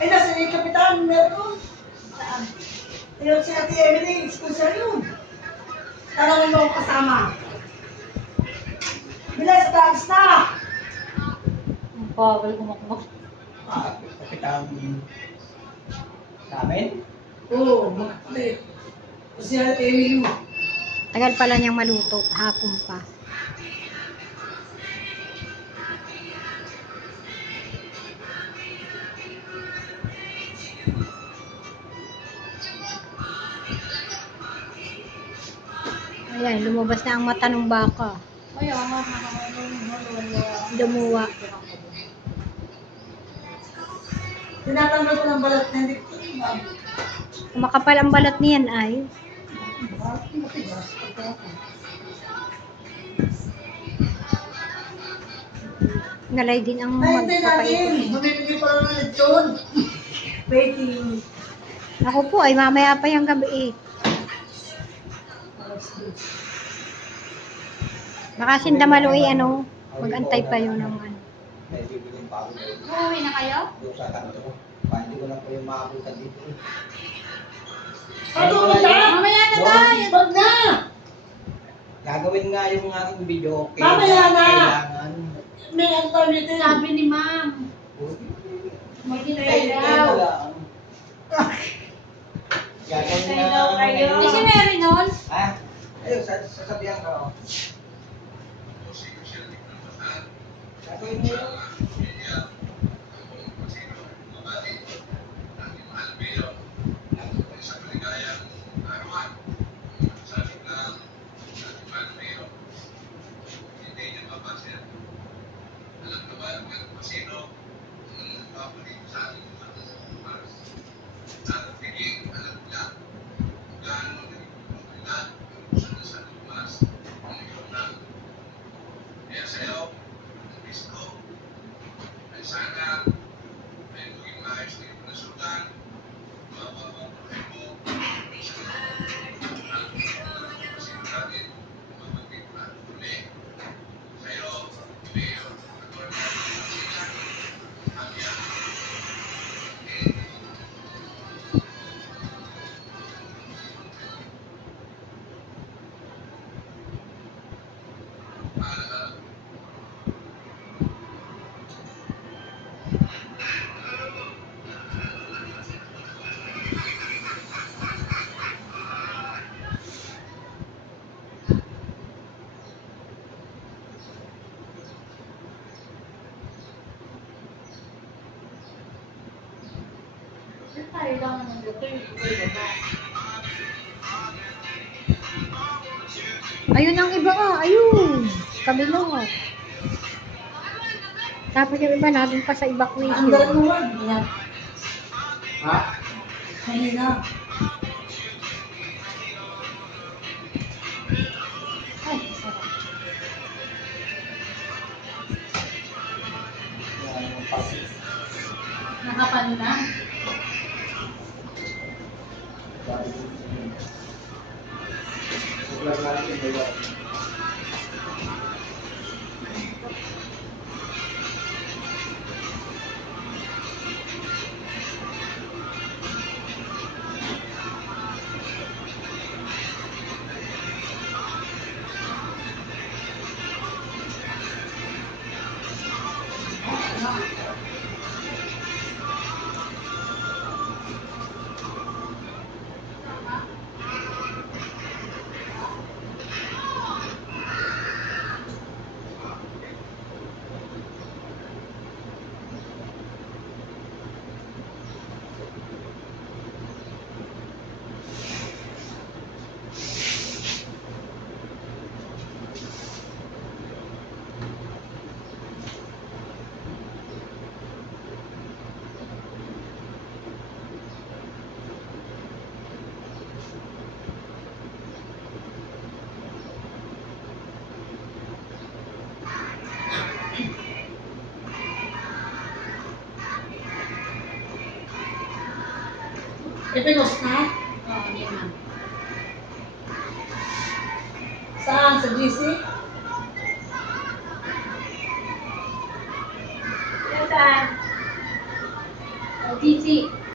Ay, nasa yung kapitan, meron. Saan? Ayun si Ate Emily, sponsor yun. Tanawin mo ako kasama. Bilas, tags na! Ang bawal kumakmak. Kapitan namin? Oo, makaklit. O si Ate Emily. Tagal pala niyang maluto. Hapon pa. Ayan, lumabas na ang mata ng baka. Ay, nga, Dumuwa. Tinatanggal ko ng balat na hindi ko. Makapal ang balat niyan ay. Matigas. Ngalay din ang Ay, hindi natin. magpapait. Mamimigay pa lang ng lechon. Waiting. Ako po ay mamaya pa yung gabi eh. Baka sindamalo ay ano, mag-antay pa yun ng ano. May bibigyan pa ako. Uuwi na kayo? Doon sa kanto ko. Hindi ko lang po yung makabutan dito. Ano ba yan? Mamaya na tayo. Wag na! Gagawin nga yung aking video. Okay, Mamaya na! kailangan. May alternative. Sabi ni ma'am. Maghintay daw. Gagawin Maghintay daw kayo. na. Di si Mary nun? Ha? Ayun, sasabihan ko. Gagawin niyo yun. Tayo lang naman dito yung iba. Ayun ang iba ka, ayun. Kabilo. Tapos yung iba natin pa sa Ang evacuation. galing mo wag. Yan. Ha? Kanina. Ay, sarap. Nakapano na? Ipinos na? Oo, hindi na. Saan? Sa GC? Saan? Gigi.